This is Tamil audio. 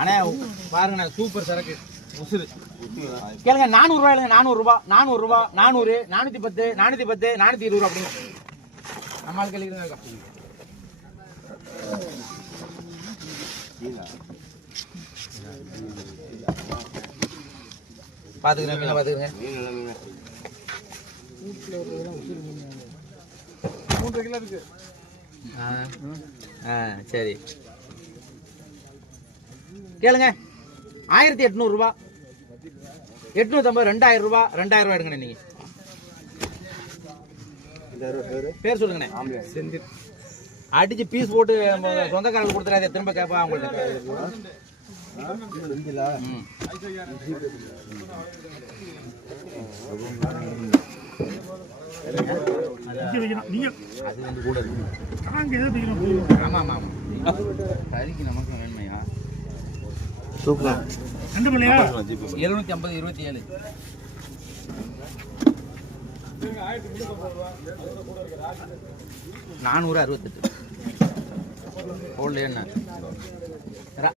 அண்ணே பாருங்கண்ணா சூப்பர் சரக்கு உசுறு கேளுங்க. 400 ரூபாய் இல்லைங்க, 400 ரூபாய், 400 ரூபாய், 400, 410, 410, 420 ரூபா அப்படிங்க. நம்ம ஆள் கேளுங்க. பாத்துக்கிறேன் மீனை பாத்துக்கிறேன். 3 கிலோ இருக்கு. சரி கேளுங்க. 1800 ரூபா, 850, 2000 ரூபா, 2000 ரூபா எடுங்கண்ணே. நீங்க பேர் சொல்லுங்கண்ணே. செந்தில். அடிச்சு பீஸ் போட்டு சொந்தக்காரங்களுக்கு கொடுத்துறாரு, திரும்ப கேட்பா அவங்கள்ட்ட. அது வந்து கூட இருக்கு. ஆமா ஆமா ஆமா கறிக்கு நமக்கு வேணுமையா? சூப்பர். 750, 27. $468 என்ன